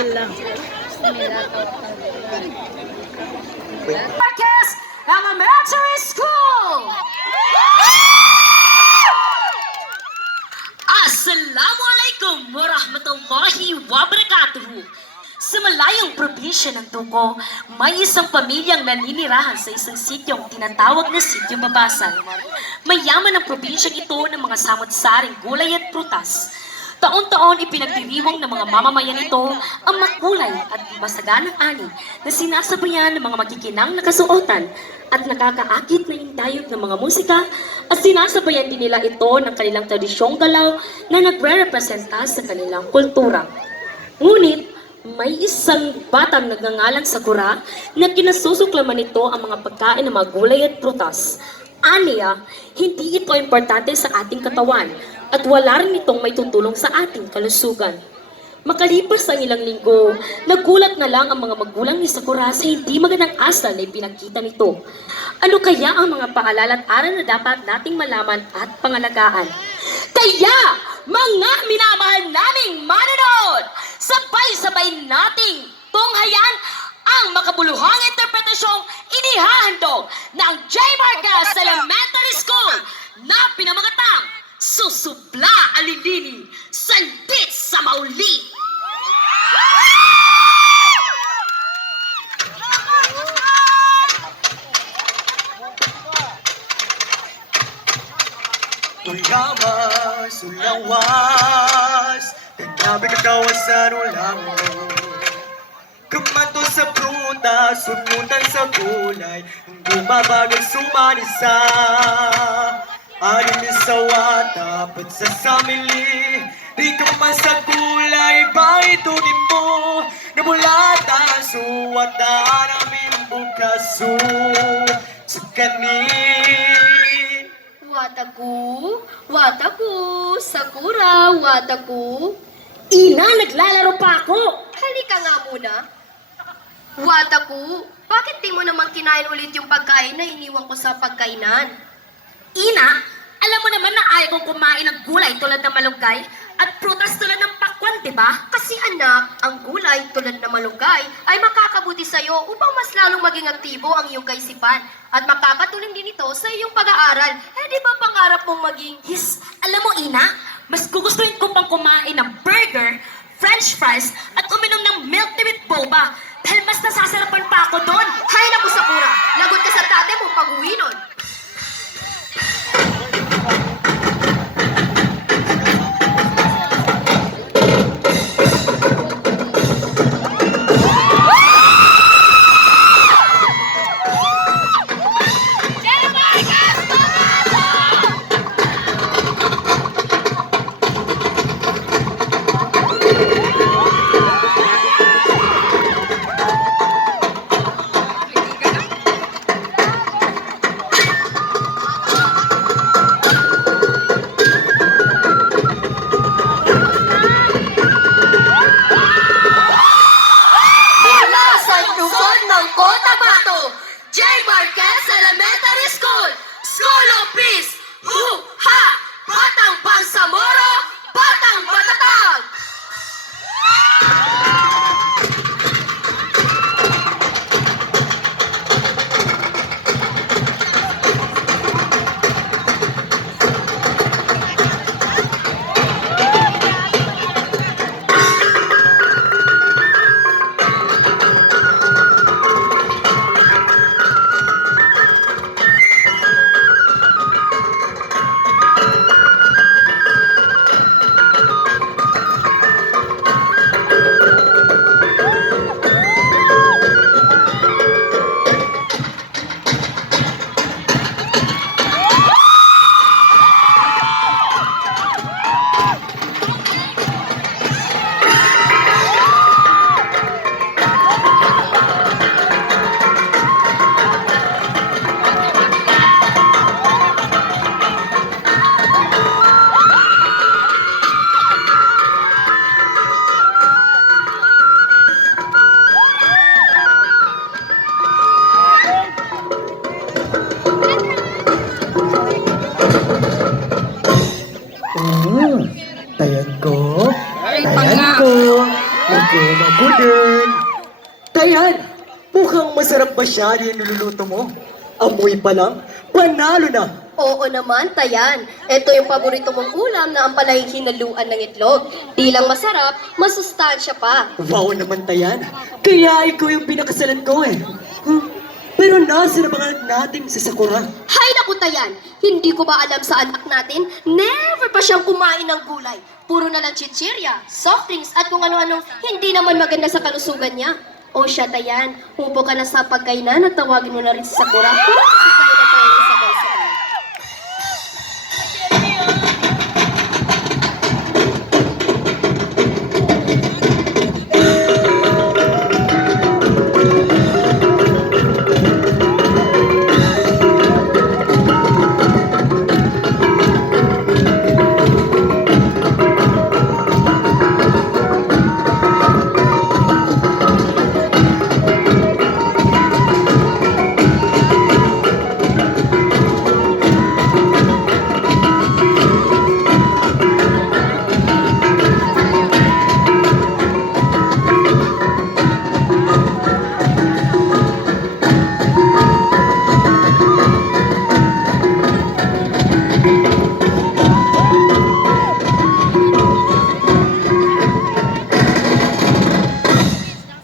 Bismillah. Marquez Elementary School! Assalamualaikum warahmatullahi wabarakatuh. Sa malayong probinsya ng Tuco, may isang pamilyang naninirahan sa isang sityong tinatawag na Sityong Babasan. Mayaman ang probinsyang ito ng mga samot-saring gulay at prutas. Taon-taon ipinagdiriwang ng mga mamamayan ito ang makulay at masaganang ani na sinasabayan ng mga magiginang na kasuotan at nakakaakit na indayog ng mga musika at sinasabayan din nila ito ng kanilang tradisyong galaw na nagre-representa sa kanilang kultura. Ngunit, may isang batang nagngangalang Sakura na kinasusuklaman nito ang mga pagkain ng mga gulay at prutas. Aniya, hindi ito importante sa ating katawan at wala rin itong may tutulong sa ating kalusugan. Makalipas ang ilang linggo, nagulat na lang ang mga magulang ni Sakura sa hindi magandang asal na ipinakita nito. Ano kaya ang mga paalala at aral na dapat nating malaman at pangalagaan? Kaya, mga minamahal naming manonood, sabay-sabay nating tunghayan ang makabuluhang interpretasyong inihahandog ng J. Marcos Elementary School na pinamagatang Susubla Alilini, Sandit sa Mauli. Ulamas, ulawas, kagabi kakawasan ulang mo. Kamanto sa prutas, sunutan sa gulay, bumabagal sumanisa. Anim isawa, dapat sa samili, di ka man sa gulay, baitunin mo. Nabulatan, suwata namin bukas, sa kanin. Wataku, Sakura, Wataku. Ina, naglalaro pa ako! Halika nga muna. Wataku, bakit di mo naman kinain ulit yung pagkain na iniwan ko sa pagkainan? Ina, alam mo naman na ayaw kong kumain ng gulay tulad ng malunggay at prutas tulad ng pakwan, di ba? Kasi anak, ang gulay tulad ng malunggay ay makakabuti sa'yo upang mas lalong maging aktibo ang iyong kaisipan at makakatulong din ito sa iyong pag-aaral. Eh di ba pangarap mong maging... Yes, alam mo Ina, mas gugustuhin ko pang kumain ng burger, french fries at uminom ng milk tea with boba dahil mas nasasarapan pa ako doon. Hay naku Sakura, lagot ka sa tate mo pag-uwi nun. ba siya yung niluluto mo? Amoy pa lang, panalo na! Oo naman, Tayan. Ito yung paborito mong ulam na ang palay hinaluan ng itlog. Di lang masarap, masustansya pa. Wow naman, Tayan. Kaya ikaw yung pinakasalan ko eh. Pero nasa na mga anak natin sa Sakura? Hay naku, Tayan. Hindi ko ba alam sa anak natin? Never pa siyang kumain ng gulay. Puro na lang chichirya, soft drinks, at kung ano-ano hindi naman maganda sa kalusugan niya. O siya, Tayan, hubo ka na sa pagkainan at tawagin mo na rin si Sakura. Kaya na tayo sabay-sabay.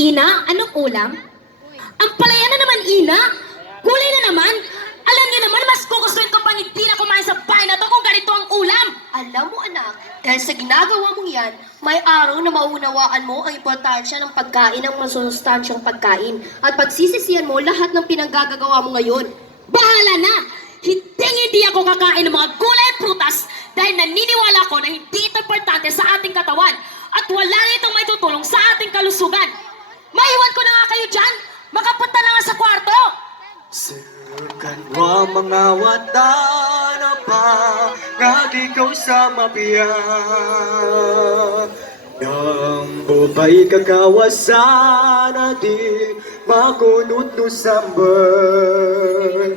Ina, anong ulam? Ang palaya na naman, Ina! Gulay na naman! Alam niyo naman, mas kukustuhin ko pang hindi na kumain sa bahay na to kung ganito ang ulam! Alam mo, anak, dahil sa ginagawa mong yan, may araw na maunawaan mo ang importansya ng pagkain ng masustansyang pagkain at pagsisisihan mo lahat ng pinanggagawa mo ngayon. Bahala na! Hindi ako kakain ng mga gulay at prutas dahil naniniwala ko na hindi ito importante sa ating katawan at wala nitong may tutulong sa ating kalusugan. Maiwan ko na nga kayo dyan! Makapunta na nga sa kwarto! Sekanwa mga wata na pa nga ikaw sa mapiya Nang bubay kakawasan na di makunot no sambar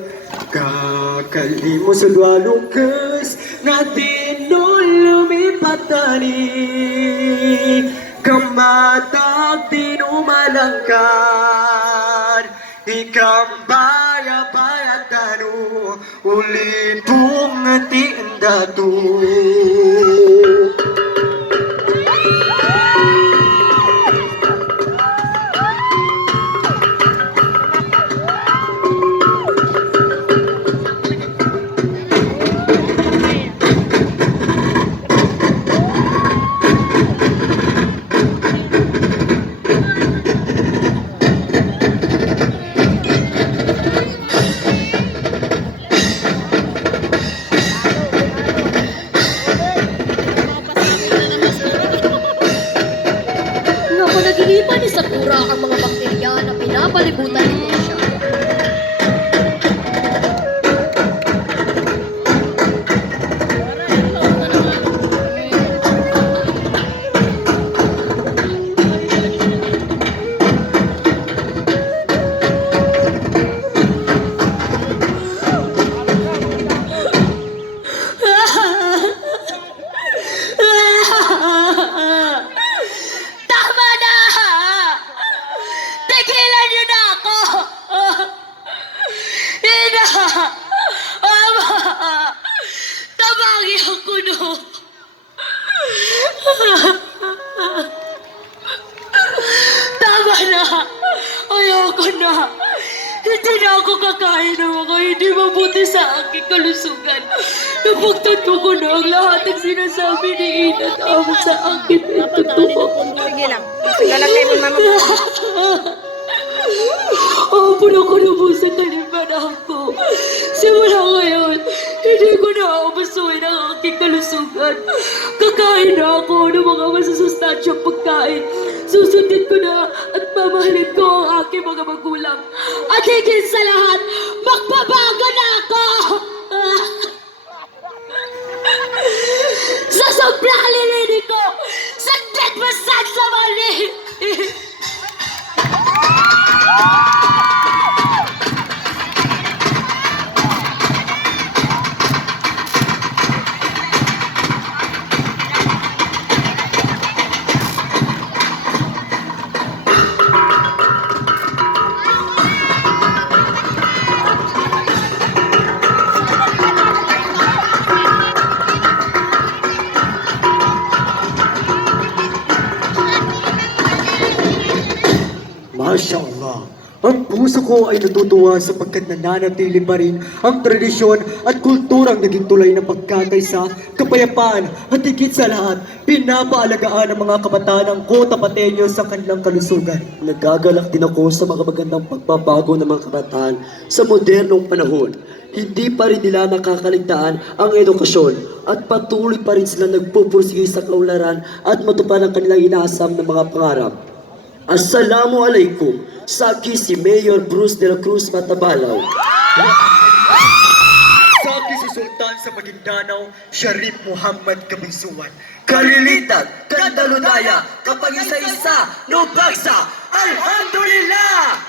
Kakalimu sa luwalukas na di no lumipatani Kamatag di numalangkad Ikambaya-baya tanu ulitong tindatu Naku, nag-iipan ni Sakura ang mga bakterya na pinapalibutan nito siya. Tama na! Tigilan niyo na ako! Ina! Ama! Tabagi ako no! Tama na! Ayoko na! Hindi na ako kakain ng mga hindi mabuti sa aking kalusugan. Napagtanto ko na ang lahat ng sinasabi ni Ina tama sa akin. Ito totoo. Sige lang. Lalagay mo mama. Opo na ko nabusan na rin ko. Simula ngayon, hindi ko na aabusuin ang aking kalusugan. Kakain na ako ng mga masusustansyang pagkain. Susundin ko na at mamahalin ko ang aking mga magulang. At higit sa lahat, magbabago na ako! Sa sobrang lilinig ko, sa dead massage sa mali! Ang puso ko ay natutuwa sapagkat nananatili pa rin ang tradisyon at kulturang naging tulay ng pagkakaisa, kapayapaan at higit sa lahat, pinapaalagaan ng mga kabataan ng Kota Pateño sa kanilang kalusugan. Nagagalak din ako sa mga magandang pagbabago ng mga kabataan sa modernong panahon. Hindi pa rin nila nakakaligtaan ang edukasyon at patuloy pa rin sila nagpupursige sa kaunlaran at matupad ang kanilang inaasam na mga pangarap. Assalamualaikum. Saki si Mayor Bruce de la Cruz Matabalaw. Saki si Sultan sa Maguindanao, Sharif Muhammad Kabisuan. Kalilitan, kandaludaya, kapag isa-isa, nubagsa, Alhamdulillah!